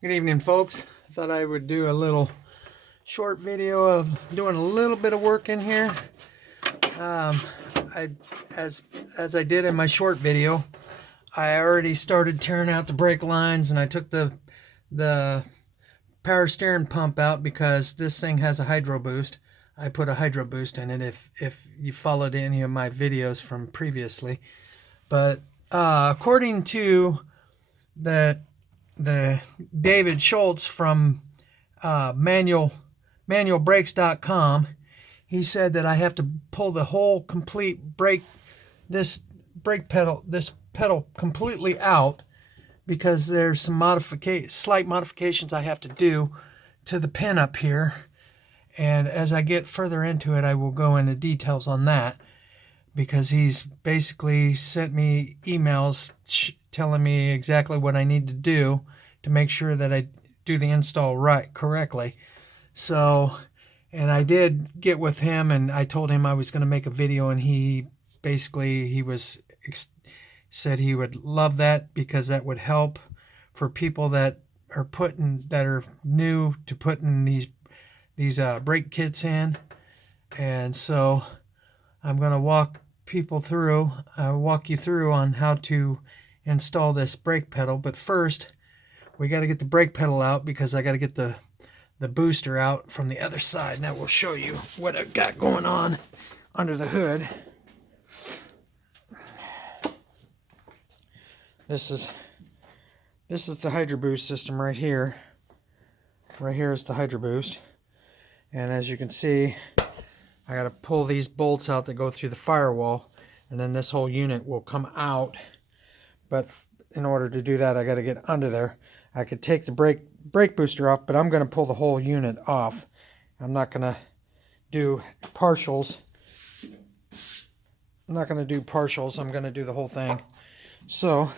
Good evening, folks. I thought I would do a little short video of doing a little bit of work in here. Um, I, as I did in my short video, I already started tearing out the brake lines, and I took the power steering pump out because this thing has a hydro boost. I put a hydro boost in it if you followed any of my videos from previously. But according to the David Schultz from manualbrakes.com, he said that I have to pull the whole complete this pedal completely out because there's some slight modifications I have to do to the pin up here. And as I get further into it, I will go into details on that, because he's basically sent me emails telling me exactly what I need to do to make sure that I do the install correctly. So, and I did get with him, and I told him I was going to make a video, and he said he would love that because that would help for people that are new to putting these brake kits in. And so I'm going to walk you through on how to install this brake pedal. But first, we got to get the brake pedal out because I got to get the booster out from the other side, and that will show you what I've got going on under the hood. This is the Hydro Boost system right here. Right here is the Hydro Boost, and as you can see, I got to pull these bolts out that go through the firewall, and then this whole unit will come out. But in order to do that, I got to get under there. I could take the brake booster off, but I'm going to pull the whole unit off. I'm not going to do partials. I'm going to do the whole thing. So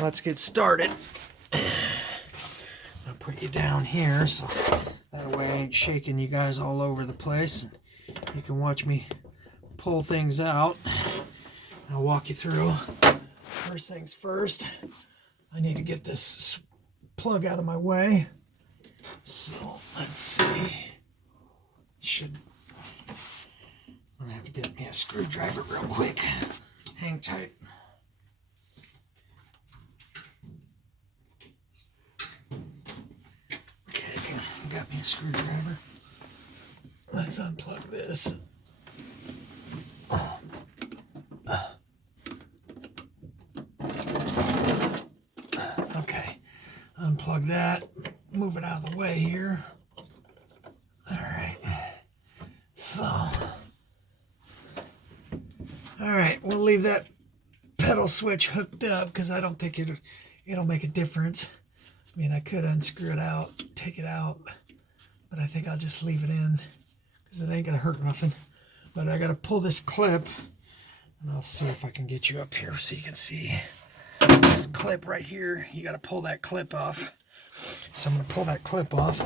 let's get started. I'll put you down here so that way I ain't shaking you guys all over the place. You can watch me pull things out. I'll walk you through. First things first, I need to get this plug out of my way. So let's see. I'm gonna have to get me a screwdriver real quick. Hang tight. Okay, got me a screwdriver. Let's unplug this. Okay, unplug that. Move it out of the way here. Alright. So, alright, we'll leave that pedal switch hooked up because I don't think it'll make a difference. I mean, I could unscrew it out, take it out, but I think I'll just leave it in because it ain't gonna hurt nothing. But I gotta pull this clip, and I'll see if I can get you up here so you can see this clip right here. You gotta pull that clip off. So I'm gonna pull that clip off.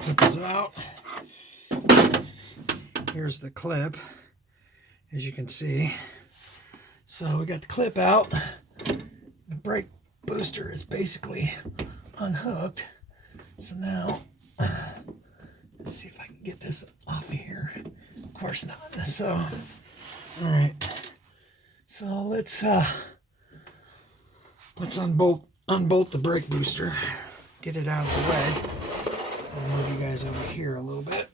Clip this out. Here's the clip, as you can see. So we got the clip out. The brake booster is basically unhooked. So now, let's see if I can get this off of here. Of course not. So, all right. So let's unbolt the brake booster. Get it out of the way. I'll move you guys over here a little bit.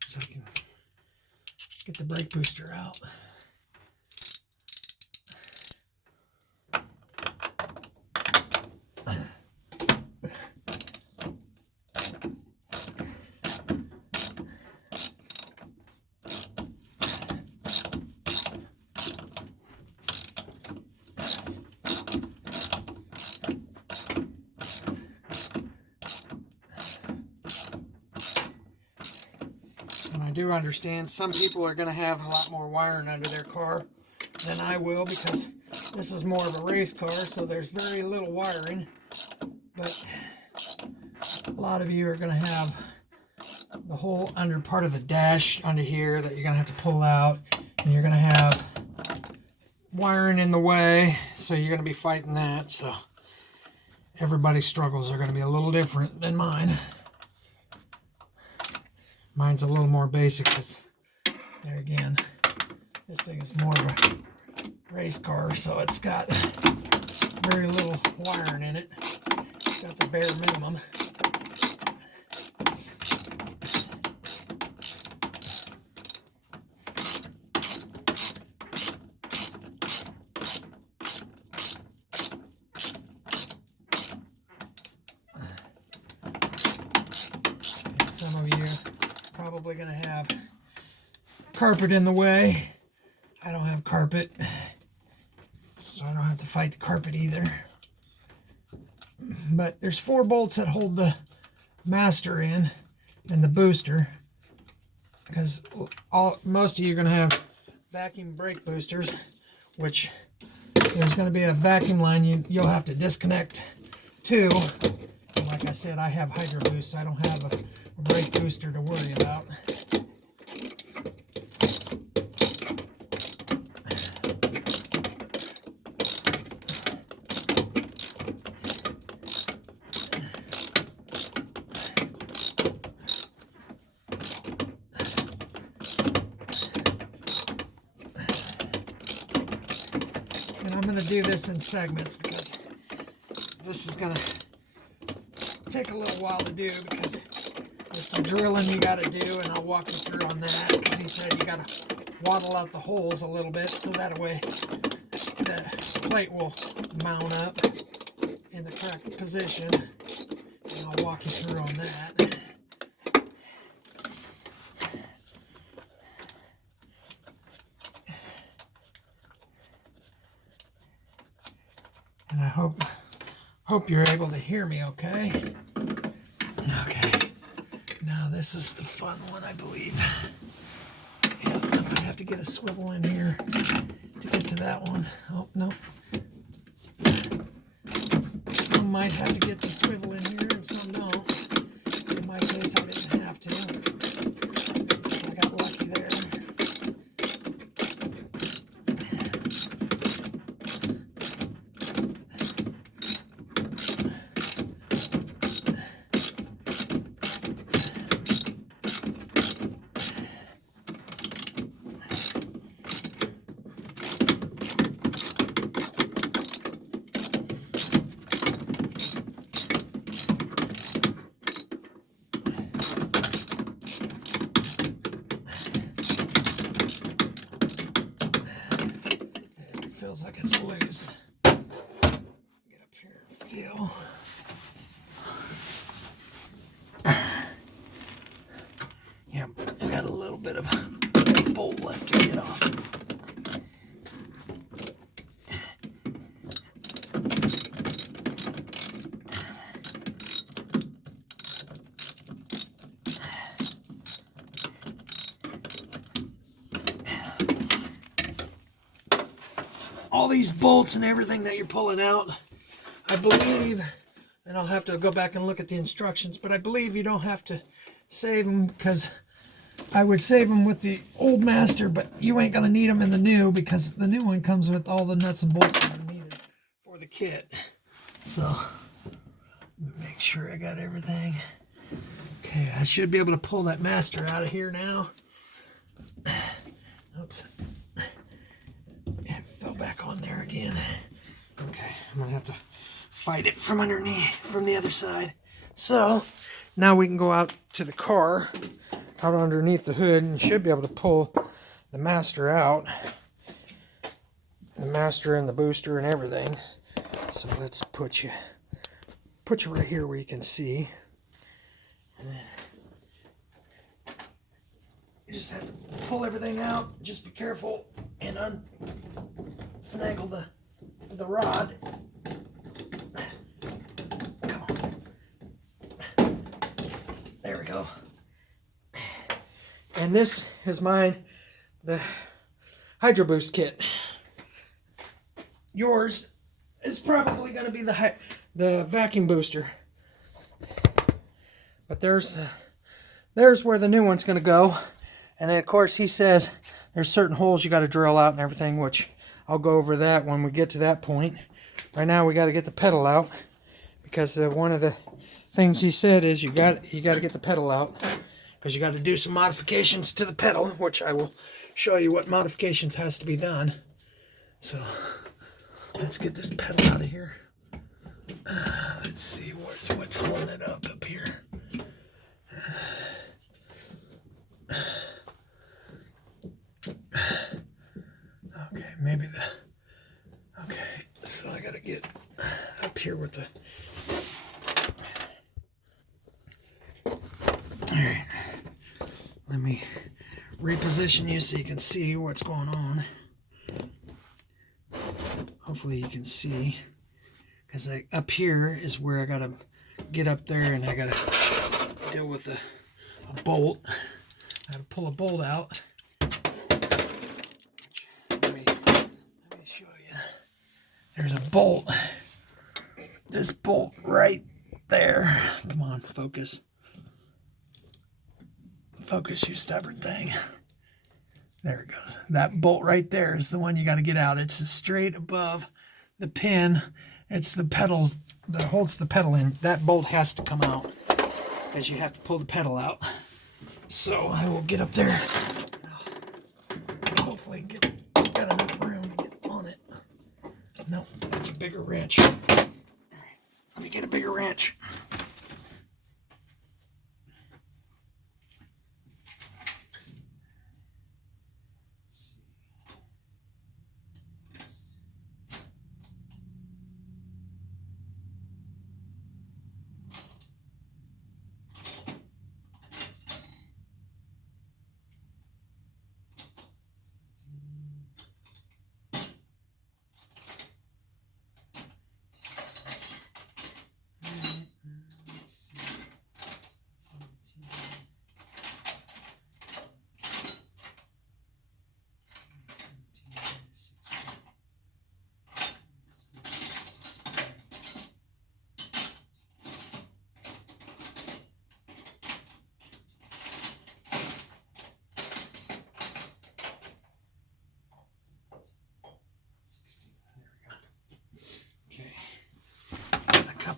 So I can get the brake booster out. do understand some people are going to have a lot more wiring under their car than I will, because this is more of a race car, so there's very little wiring. But a lot of you are going to have the whole under part of the dash under here that you're going to have to pull out, and you're going to have wiring in the way, so you're going to be fighting that. So everybody's struggles are going to be a little different than mine. Mine's a little more basic, because there again, this thing is more of a race car, so it's got very little wiring in it. It's got the bare minimum. Some of you are probably going to have carpet in the way. I don't have carpet, so I don't have to fight the carpet either. But there's 4 bolts that hold the master in and the booster, because most of you are going to have vacuum brake boosters, which there's going to be a vacuum line you'll have to disconnect too. And like I said, I have Hydro Boost, so I don't have a brake booster to worry about. And I'm going to do this in segments, because this is going to take a little while to do, because there's some drilling you got to do, and I'll walk you through on that, because he said you got to waddle out the holes a little bit, so that way the plate will mount up in the correct position, and I'll walk you through on that. And I hope you're able to hear me okay. Okay. Now this is the fun one, I believe. Yeah, I might have to get a swivel in here to get to that one. Oh, no. Some might have to get the swivel in here and some don't. In my case, I didn't have to. So I got lucky there. Feels like it's loose. Get up here and feel. Yeah, I got a little bit of bolt left to get off. All these bolts and everything that you're pulling out, I believe, and I'll have to go back and look at the instructions, but I believe you don't have to save them, because I would save them with the old master, but you ain't going to need them in the new, because the new one comes with all the nuts and bolts that are needed for the kit. So, make sure I got everything. Okay, I should be able to pull that master out of here now. Oops. It fell back on there again. Okay, I'm going to have to fight it from underneath, from the other side. So, now we can go out to the car, out underneath the hood, and you should be able to pull the master out. The master and the booster and everything. So let's put you right here where you can see. And then you just have to pull everything out. Just be careful and finagle the rod. Come on. There we go. And this is mine, the Hydro Boost kit. Yours is probably going to be the vacuum booster. But there's where the new one's going to go. And then, of course, he says there's certain holes you got to drill out and everything, which I'll go over that when we get to that point. Right now, we got to get the pedal out, because one of the things he said is you got to get the pedal out, because you got to do some modifications to the pedal, which I will show you what modifications has to be done. So let's get this pedal out of here. Let's see what's holding it up here. Okay, maybe okay, so I gotta get up here with the, alright, let me reposition you so you can see what's going on. Hopefully you can see, because up here is where I gotta get up there, and I gotta deal with a bolt. I gotta pull a bolt out. Let me show you. There's a bolt. This bolt right there. Come on, focus. Focus, you stubborn thing. There it goes. That bolt right there is the one you got to get out. It's straight above the pin. It's the pedal that holds the pedal in. That bolt has to come out, because you have to pull the pedal out. So I will get up there. Hopefully got enough room to get on it. No, it's a bigger wrench. All right, let me get a bigger wrench.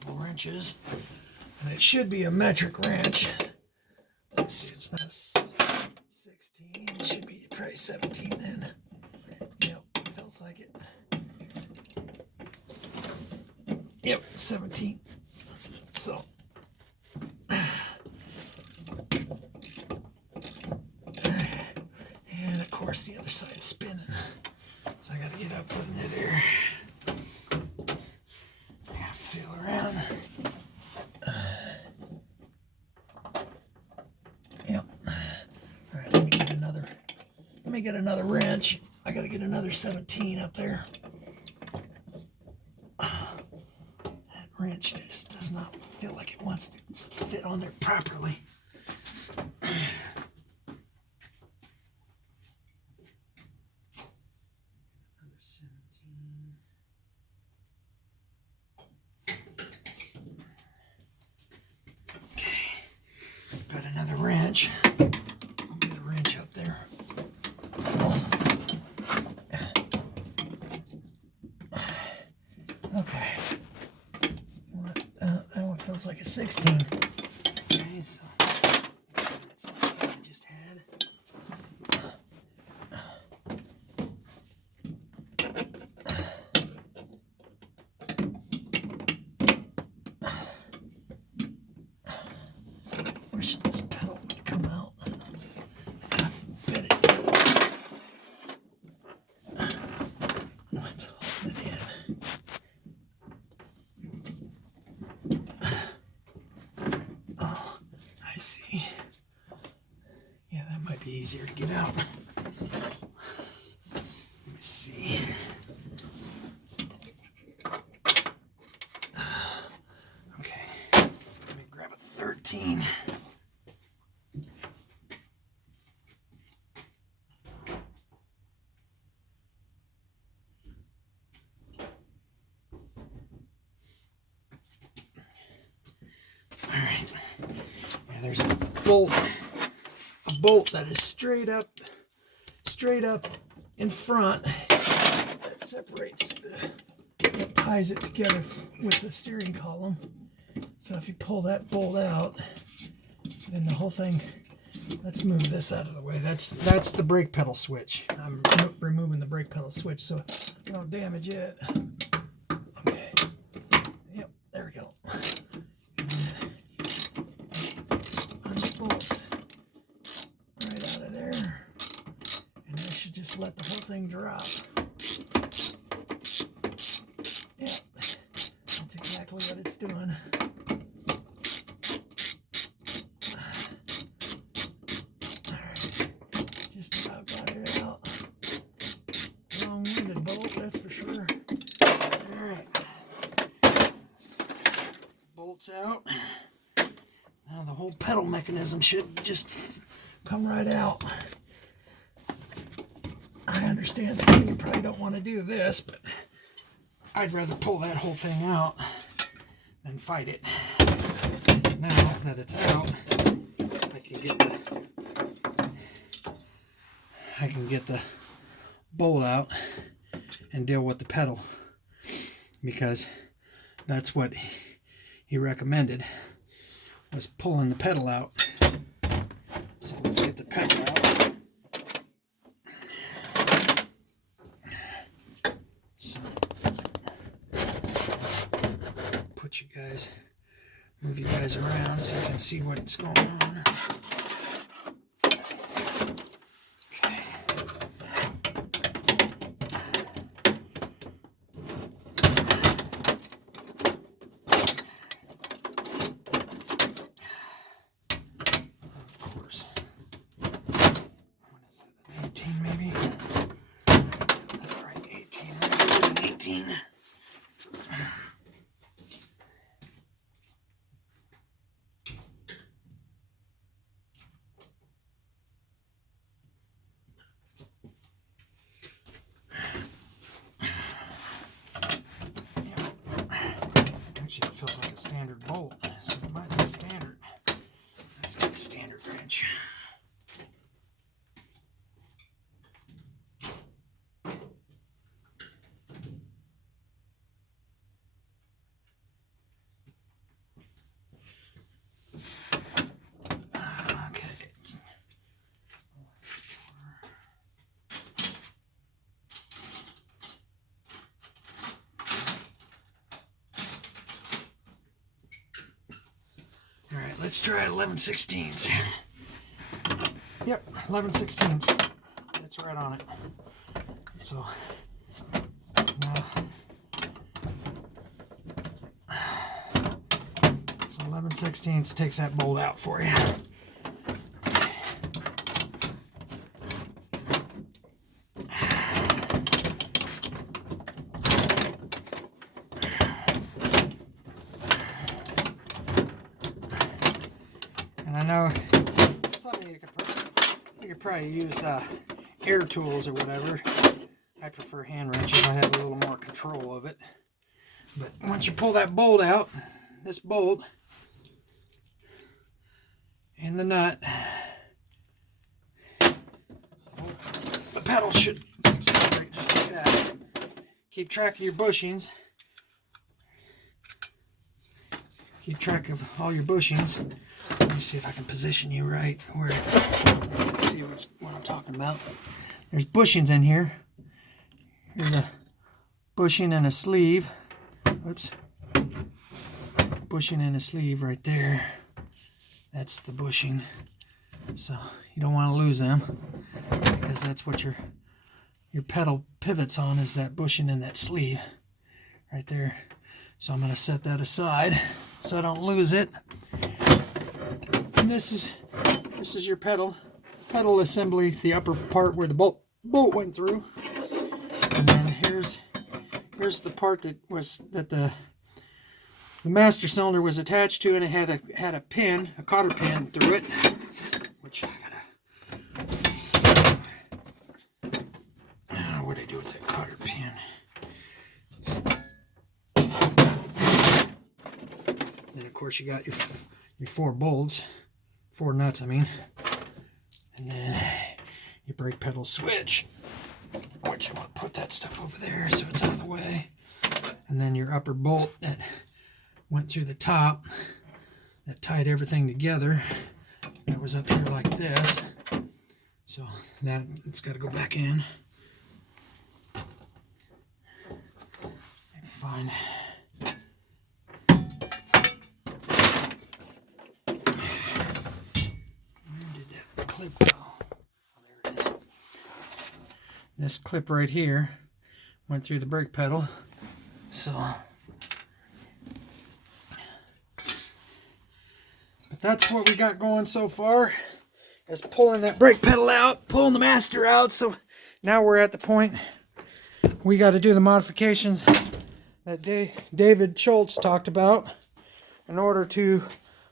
Wrenches, and it should be a metric wrench. Let's see, it's not 16, it should be probably 17 then. Yep, feels like it. Yep, 17. So and of course the other side is spinning, so I gotta get up in it here. Feel around. Yep. All right, let me get another wrench. I gotta get another 17 up there. That wrench just does not feel like it wants to fit on there properly. Another wrench. I'll get a wrench up there. Okay. That one feels like a 16. Okay, so that's 17 I just had. Wish this pedal would come out. I bet it does. Let's hold it in. Oh, I see. Yeah, that might be easier to get out. Let me see. Okay, let me grab a 13. there's a bolt that is straight up in front that separates that ties it together with the steering column. So if you pull that bolt out, then the whole thing, let's move this out of the way. That's the brake pedal switch. I'm removing the brake pedal switch so I don't damage it. Okay. Yep, there we go. Unbolts right out of there. And I should just let the whole thing drop. Yep, that's exactly what it's doing. Just about got it out. Long-winded bolt, that's for sure. Alright. Bolts out. Now the whole pedal mechanism should just come right out. I understand some of you probably don't want to do this, but I'd rather pull that whole thing out than fight it. Now that it's out, I can get the bolt out and deal with the pedal, because that's what he recommended, was pulling the pedal out. So let's get the pedal out. So move you guys around so you can see what's going on. Okay. Of course. What is it? An 18 maybe? That's right, 18. An 18. Actually, it feels like a standard bolt, so it might be a standard. Let's get a standard wrench. Alright, let's try 11/16. Yep, 11/16. That's right on it. So, now, 11/16 takes that bolt out for you. I know some of you could probably use air tools or whatever. I prefer hand wrenches. I have a little more control of it. But once you pull that bolt out, this bolt and the nut, the pedal should separate just like that. Keep track of your bushings. Keep track of all your bushings. Let me see if I can position you right where you can see what I'm talking about. There's bushings in here. Here's a bushing and a sleeve. Oops. Bushing and a sleeve right there. That's the bushing. So you don't want to lose them, because that's what your pedal pivots on, is that bushing and that sleeve right there. So I'm going to set that aside so I don't lose it. And this is your pedal assembly, the upper part where the bolt went through. And then here's the part that the master cylinder was attached to, and it had a pin, a cotter pin through it, which I gotta, what do I do with that cotter pin? Then of course you got your 4 bolts 4 nuts, I mean. And then your brake pedal switch, which you want to put that stuff over there so it's out of the way. And then your upper bolt that went through the top, that tied everything together, that was up here like this. So that it's got to go back in. Fine. Where did that clip go? Oh, there it is. This clip right here went through the brake pedal. So, but that's what we got going so far, is pulling that brake pedal out, pulling the master out. So now we're at the point we got to do the modifications that David Schultz talked about in order to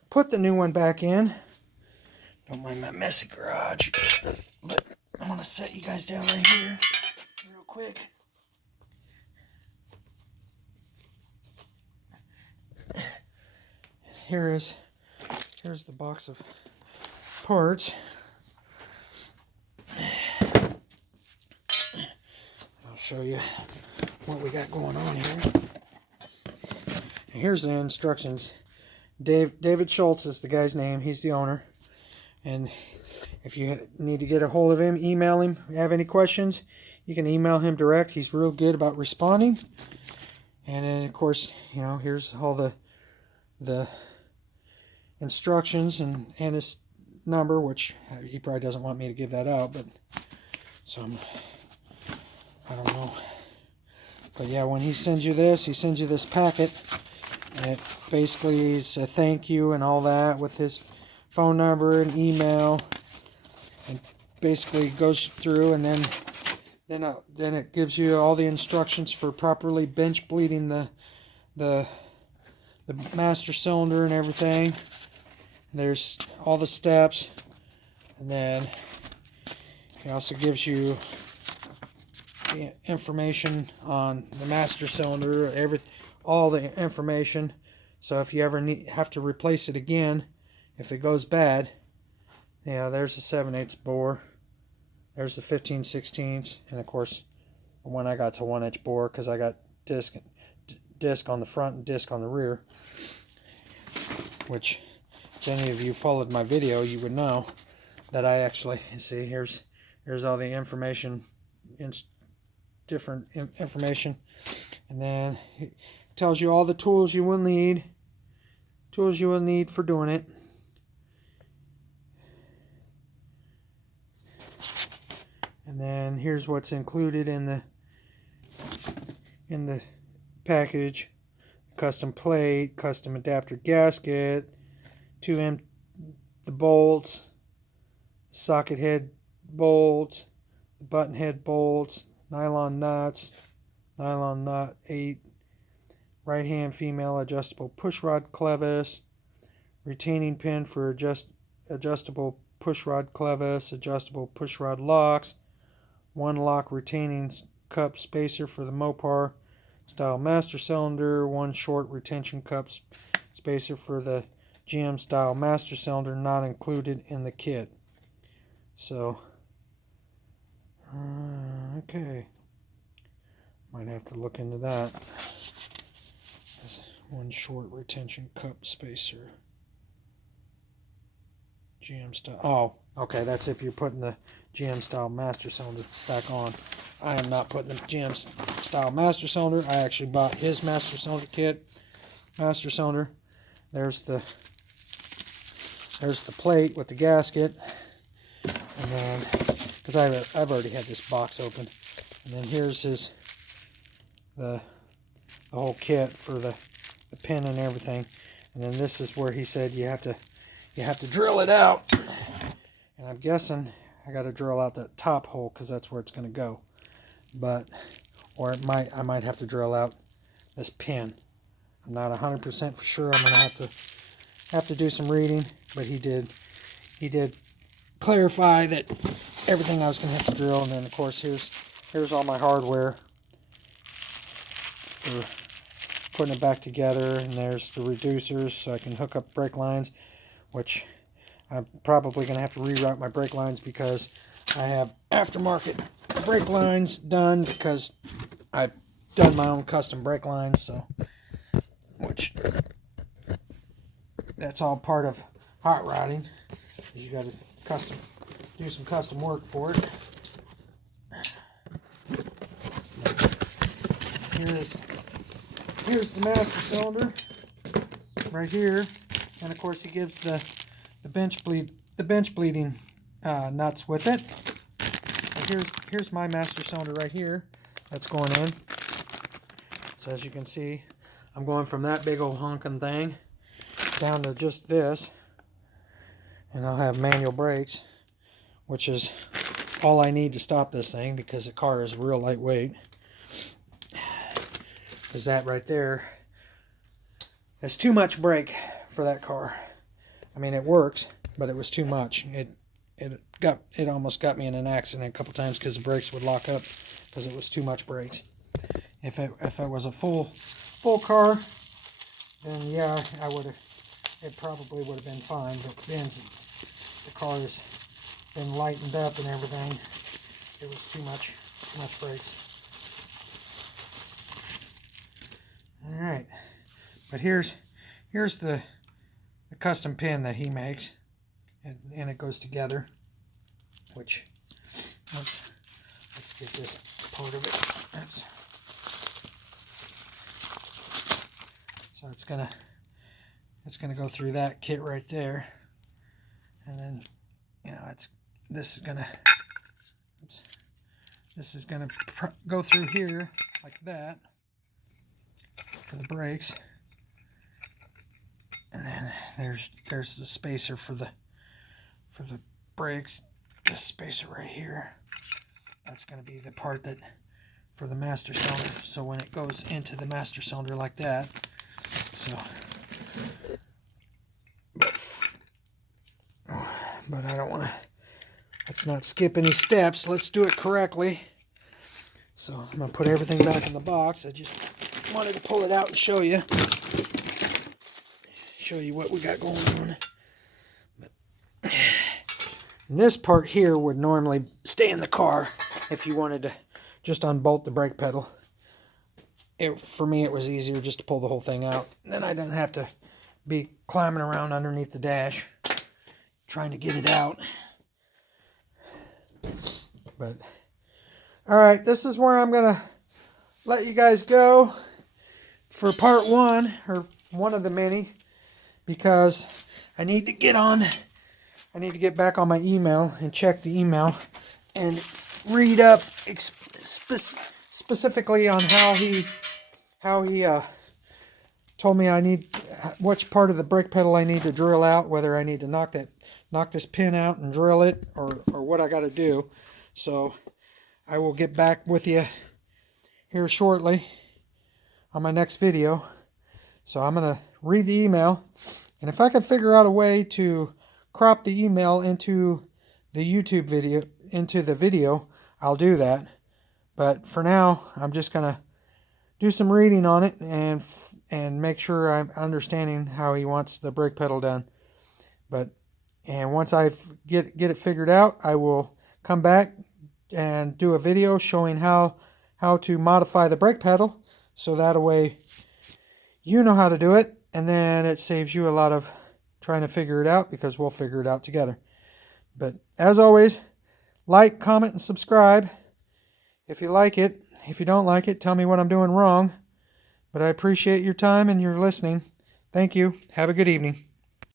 put the new one back in. Don't mind my messy garage, but I want to set you guys down right here real quick. Here's the box of parts. I'll show you what we got going on here. And here's the instructions. David Schultz is the guy's name. He's the owner. And if you need to get a hold of him, email him. If you have any questions, you can email him direct. He's real good about responding. And then, of course, you know, here's all the instructions and his number, which he probably doesn't want me to give that out, but so I don't know. But yeah, when he sends you this packet, and it basically is a thank you and all that with his phone number and email, and basically goes through, and then it gives you all the instructions for properly bench bleeding the master cylinder and everything. There's all the steps, and then he also gives you the information on the master cylinder, all the information. So if you ever have to replace it again, if it goes bad, yeah, there's the 7/8 bore, there's the 15/16, and of course the one I got to 1-inch bore because I got disc on the front and disc on the rear, which if any of you followed my video, you would know that I actually, see, here's all the information, different information, and then it tells you all the tools you will need for doing it. And then here's what's included in the package: custom plate, custom adapter gasket, the bolts, socket head bolts, the button head bolts, nylon nuts, nylon nut 8, right hand female adjustable pushrod clevis, retaining pin for adjustable pushrod clevis, adjustable pushrod locks, 1 lock retaining cup spacer for the Mopar style master cylinder, 1 short retention cup spacer for the GM style master cylinder, not included in the kit. So okay, might have to look into that. There's 1 short retention cup spacer, GM style. Oh, okay, that's if you're putting the GM style master cylinder back on. I am not putting the GM style master cylinder. I actually bought his master cylinder kit. Master cylinder. There's the plate with the gasket, and then because I've already had this box open, and then here's the whole kit for the pin and everything, and then this is where he said you have to drill it out, and I'm guessing I got to drill out that top hole because that's where it's going to go, or I might have to drill out this pin. I'm not 100% for sure. I'm going to have to do some reading, but he did clarify that everything I was going to have to drill. And then of course here's all my hardware for putting it back together, and there's the reducers so I can hook up brake lines, which I'm probably going to have to reroute my brake lines because I have aftermarket brake lines done because I've done my own custom brake lines, so which that's all part of hot rodding. You got to do some custom work for it. Here's the master cylinder right here, and of course he gives the bench bleeding nuts with it. And here's my master cylinder right here that's going in. So as you can see, I'm going from that big old honking thing down to just this, and I'll have manual brakes, which is all I need to stop this thing because the car is real lightweight. Because that right there is too much brake for that car. I mean, it works, but it was too much. It almost got me in an accident a couple times because the brakes would lock up because it was too much brakes. If it was a full car, then yeah, it probably would have been fine. But since the car has been lightened up and everything, it was too much brakes. All right, but here's the custom pin that he makes, and it goes together. Which let's get this part of it. So it's gonna go through that kit right there, and then this is gonna go through here like that for the brakes, and then there's the spacer for the brakes. This spacer right here, that's going to be the part that for the master cylinder, so when it goes into the master cylinder like that. So but I don't want to, let's not skip any steps, let's do it correctly. So I'm going to put everything back in the box. I just wanted to pull it out and show you what we got going on. And this part here would normally stay in the car if you wanted to just unbolt the brake pedal. For me, it was easier just to pull the whole thing out. And then I didn't have to be climbing around underneath the dash trying to get it out. But, all right, this is where I'm going to let you guys go for part one, or one of the many, because I need to get back on my email and check the email and read up specifically on how he told me which part of the brake pedal I need to drill out, whether I need to knock this pin out and drill it, or what I got to do. So I will get back with you here shortly on my next video. So I'm going to read the email, and if I can figure out a way to crop the email into the YouTube video, I'll do that. But for now, I'm just gonna do some reading on it and make sure I'm understanding how he wants the brake pedal done. And once I get it figured out, I will come back and do a video showing how to modify the brake pedal, so that way you know how to do it, and then it saves you a lot of trying to figure it out, because we'll figure it out together. But as always, like, comment, and subscribe if you like it. If you don't like it, tell me what I'm doing wrong. But I appreciate your time and your listening. Thank you. Have a good evening.